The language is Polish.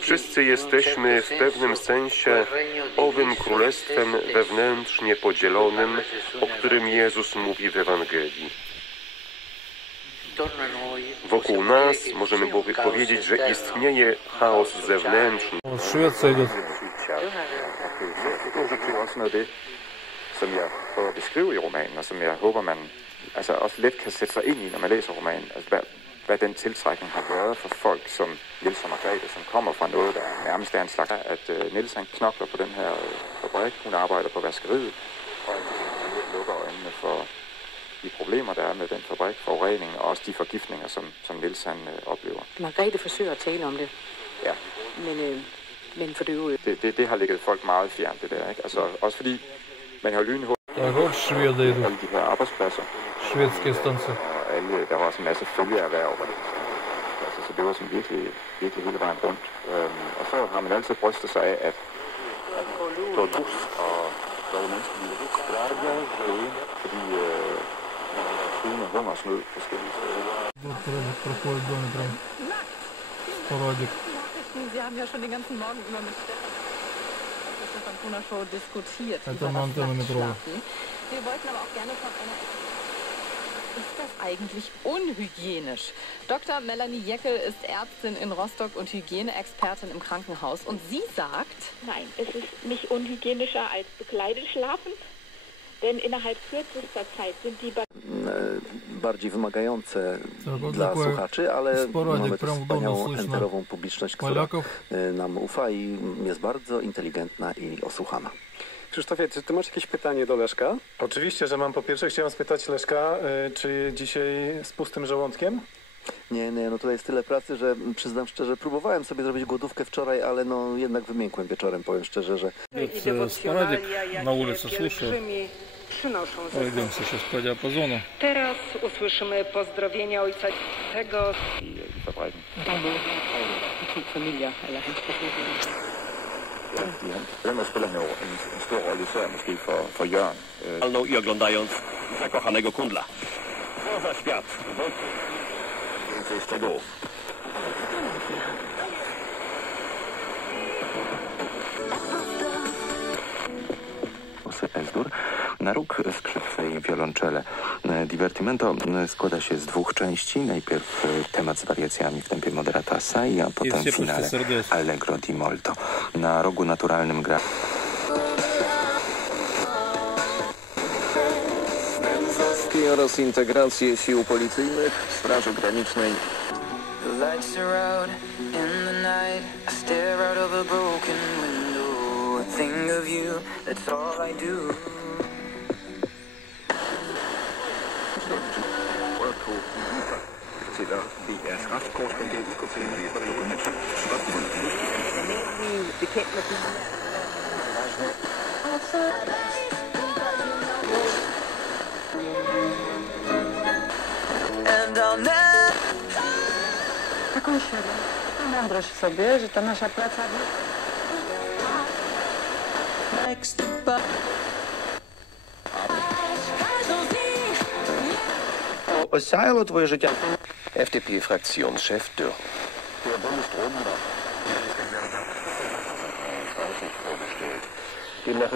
Wszyscy jesteśmy w pewnym sensie owym królestwem wewnętrznie podzielonym, o którym Jezus mówi w Ewangelii. Wokół nas możemy powiedzieć, że istnieje chaos zewnętrzny. Som jeg prøver at beskrive i romanen, og som jeg håber, man også let kan sætte sig ind i, når man læser romanen. Altså, hvad den tiltrækning har været for folk som Niels og Margrethe, som kommer fra noget, der nærmest er en slags, at Niels han knokler på den her fabrik, hun arbejder på vaskeriet, og han lukker øjnene for de problemer, der er med den fabrik, forurening og også de forgiftninger, som Niels han oplever. Margrethe forsøger at tale om det. Ja. Men for det det har ligget folk meget fjernt, det der, ikke? Altså, også fordi man har lynhurtigt alle de her arbejdspladser. Og alle, der var også en masse følgeerhverv. Altså, så det var sådan virkelig hele vejen rundt. Og så har man altid brystet sig af, at på et bus og der var menneskeliv fordi man har hungersnød forskellige steder. Sie haben ja schon den ganzen Morgen über mit von Corona Show diskutiert. Wir wollten aber auch gerne von einer... Ist das eigentlich unhygienisch? Dr. Melanie Jeckel ist Ärztin in Rostock und Hygieneexpertin im Krankenhaus. Und sie sagt... Nein, es ist nicht unhygienischer als bekleidet schlafen, denn innerhalb kürzester Zeit sind die... bardziej wymagające dla słuchaczy, ale mamy też wspaniałą enterową publiczność, która nam ufa i jest bardzo inteligentna i osłuchana. Krzysztofie, czy ty masz jakieś pytanie do Leszka? Oczywiście, że mam. Po pierwsze chciałem spytać Leszka, czy dzisiaj z pustym żołądkiem? Nie, no tutaj jest tyle pracy, że przyznam szczerze, próbowałem sobie zrobić głodówkę wczoraj, ale no jednak wymiękłem wieczorem, powiem szczerze, że... Sporadyk na ulicy słyszę. Pojedyncę się z diapazonu. Teraz usłyszymy pozdrowienia Ojca Świętego. familier, eller hans Den spiller en stor rolle, især måske for Jørgen. Alno i oglądając zakochanego kundla. Co za świat. Więcej z tego. S-dur na róg, skrzypce i wiolonczele. Divertimento składa się z dwóch części. Najpierw temat z wariacjami w tempie moderato assai, a potem w finale allegro di molto. Na rogu naturalnym gra... oraz integrację sił policyjnych Straży Granicznej. Think of you, that's all I do. And I'll never... Taką siłę, wyobraź sobie, że ta nasza praca... Осяяло твоє життя. FDP-Fraktionschef Dürr. Demnach